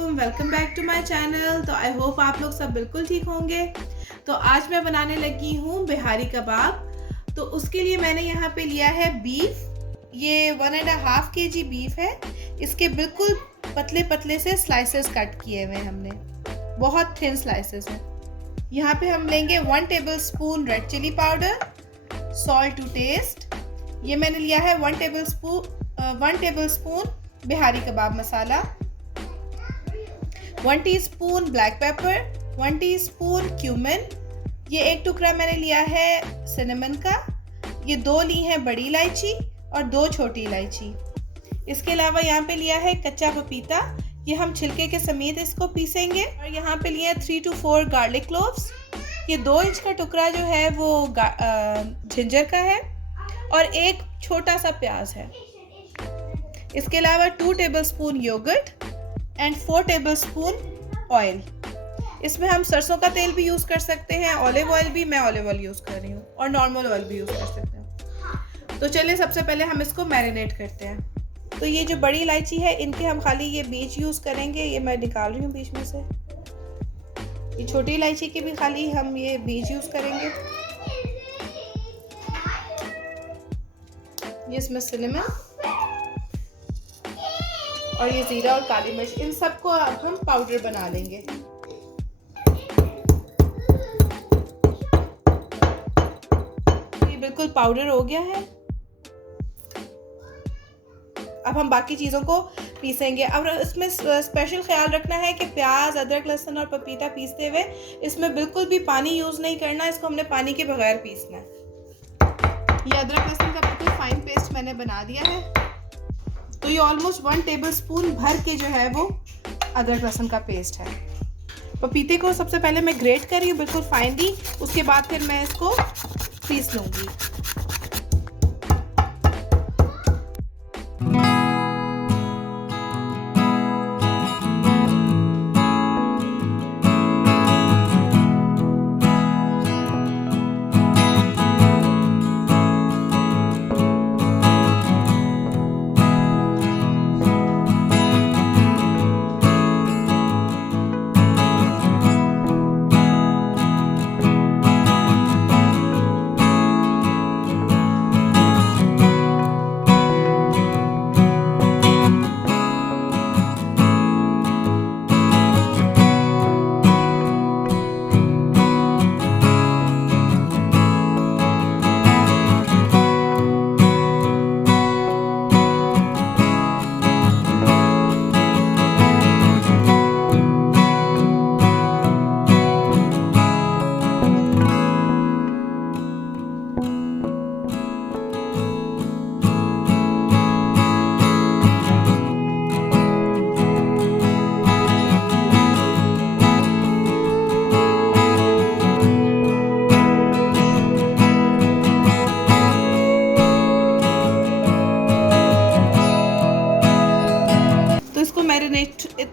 अस्सलामुअलैकुम, welcome back to my channel. तो I hope आप लोग सब बिल्कुल ठीक होंगे। तो आज मैं बनाने लगी हूँ बिहारी कबाब। तो उसके लिए मैंने यहाँ पे लिया है बीफ। ये 1.5 kg बीफ है। इसके बिल्कुल पतले पतले से स्लाइसेस कट किए हुए हमने, बहुत थिन स्लाइसेस हैं। यहाँ पे हम लेंगे 1 tablespoon red chili powder, salt to taste. ये मैंने लिया है 1 tablespoon Bihari kebab masala, 1 teaspoon black pepper, 1 teaspoon cumin. ये एक टुकड़ा मैंने लिया है सिनेमन का। ये 2 ली है बड़ी इलायची और 2 छोटी इलायची। इसके अलावा यहाँ पे लिया है कच्चा पपीता। ये हम छिलके के समेत इसको पीसेंगे। और यहाँ पे लिया 3 to 4 गार्लिक क्लोव्स। ये 2 इंच का टुकड़ा जो है वो जिंजर का है और एक छोटा सा प्याज है। इसके अलावा 2 tablespoon yoghurt and 4 tablespoon oil. इसमें हम सरसों का तेल भी यूज़ कर सकते हैं, ऑलिव ऑयल भी, मैं ऑलिव ऑयल यूज़ कर रही हूँ, और नॉर्मल ऑयल भी यूज़ कर सकते हैं। तो चलिए सबसे पहले हम इसको मैरिनेट करते हैं। तो ये जो बड़ी इलायची है, इनके हम खाली ये बीज यूज़ करेंगे। ये मैं निकाल रही हूँ बीच में से। ये छोटी इलायची के भी खाली हम ये बीज यूज़ करेंगे। ये इसमें सिनेमन और ये जीरा और काली मिर्च, इन सबको अब हम पाउडर बना लेंगे। ये बिल्कुल पाउडर हो गया है। अब हम बाकी चीज़ों को पीसेंगे। अब इसमें स्पेशल ख्याल रखना है कि प्याज, अदरक, लहसुन और पपीता पीसते हुए इसमें बिल्कुल भी पानी यूज़ नहीं करना। इसको हमने पानी के बगैर पीसना है। ये अदरक लहसुन का बिल्कुल फाइन पेस्ट मैंने बना दिया है। तो ये ऑलमोस्ट 1 टेबलस्पून भर के जो है वो अदरक लहसुन का पेस्ट है। पपीते को सबसे पहले मैं ग्रेट कर रही हूँ बिल्कुल फाइनली, उसके बाद फिर मैं इसको पीस लूँगी।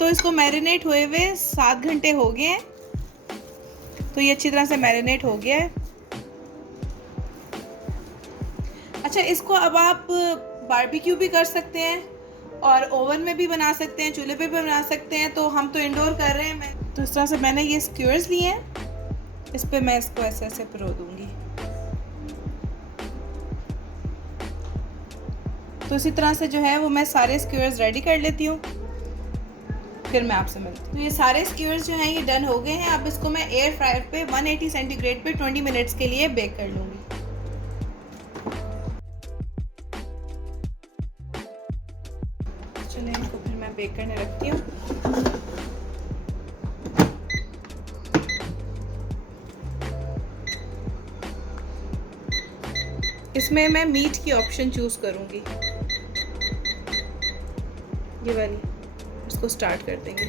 इसको मैरिनेट हुए हुए 7 घंटे हो गए हैं। तो ये अच्छी तरह से मैरिनेट हो गया है। अच्छा, इसको अब आप बारबेक्यू भी कर सकते हैं और ओवन में भी बना सकते हैं, चूल्हे पे भी बना सकते हैं। तो हम तो इंडोर कर रहे हैं। तो इस तरह से मैंने ये स्क्यूअर्स लिए हैं। इस पे मैं इसको ऐसे ऐसे पिरो दूंगी। तो इसी तरह से जो है वो मैं सारे स्क्यूअर्स रेडी कर लेती हूँ, फिर मैं आपसे मिलती हूँ। तो ये सारे स्क्यूअर्स जो हैं ये डन हो गए हैं। अब इसको मैं एयर फ्रायर पे 180 सेंटीग्रेड पे 20 मिनट्स के लिए बेक कर लूँगी। चलिए इनको फिर मैं बेक करने रखती हूँ। इसमें मैं मीट की ऑप्शन चूज़ करूँगी, ये वाली। इसको स्टार्ट कर देंगे।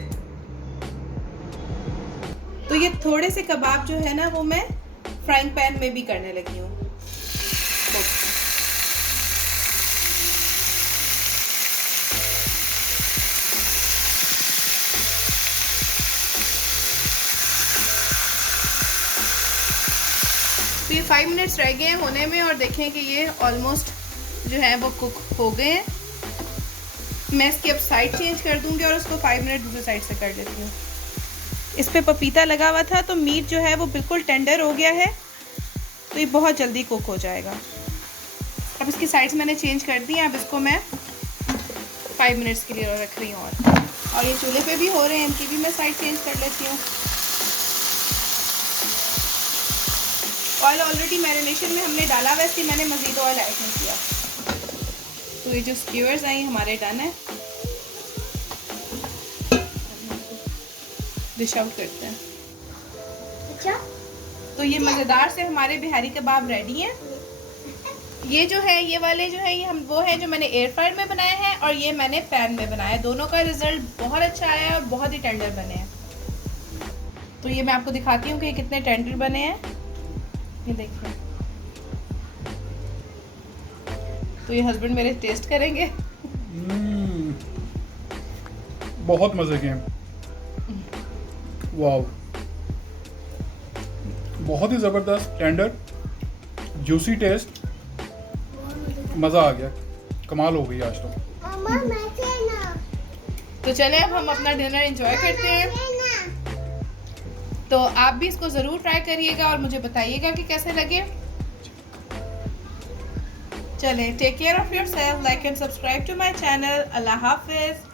तो ये थोड़े से कबाब जो है ना वो मैं फ्राइंग पैन में भी करने लगी हूँ। तो ये 5 मिनट्स रह गए हैं होने में और देखें कि ये ऑलमोस्ट जो है वो कुक हो गए हैं। मैं इसकी अब साइड चेंज कर दूंगी और उसको 5 मिनट दूसरी साइड से कर लेती हूँ। इस पे पपीता लगा हुआ था तो मीट जो है वो बिल्कुल टेंडर हो गया है, तो ये बहुत जल्दी कुक हो जाएगा। अब इसकी साइड्स मैंने चेंज कर दी हैं। अब इसको मैं 5 मिनट्स के लिए रख रही हूँ और ये चूल्हे पे भी हो रहे हैं, इनकी भी मैं साइड चेंज कर लेती हूँ। ऑयल ऑलरेडी मैरिनेशन में हमने डाला हुआ है, इसलिए मैंने मज़ीद ऑयल ऐड नहीं किया। तो ये जो स्क्यूअर्स हैं हमारे डन है। डिश आउट करते हैं। अच्छा, तो ये मज़ेदार से हमारे बिहारी कबाब रेडी हैं। ये जो है ये वाले जो है ये हम वो है जो मैंने एयर फ्रायर में बनाए हैं और ये मैंने पैन में बनाया है। दोनों का रिजल्ट बहुत अच्छा आया है और बहुत ही टेंडर बने हैं। तो ये मैं आपको दिखाती हूँ कि कितने टेंडर बने हैं। ये देखिए, तो ये हस्बैंड मेरे टेस्ट करेंगे। बहुत मज़े के हैं। वाव, बहुत ही ज़बरदस्त, टेंडर, जूसी टेस्ट, मज़ा आ गया, कमाल हो गई आज तो। तो चलें अब हम अपना डिनर एंजॉय करते हैं। तो आप भी इसको ज़रूर ट्राई करिएगा और मुझे बताइएगा कि कैसे लगे। चलें, take care of yourself, like and subscribe to my channel. अल्लाह हाफिज़।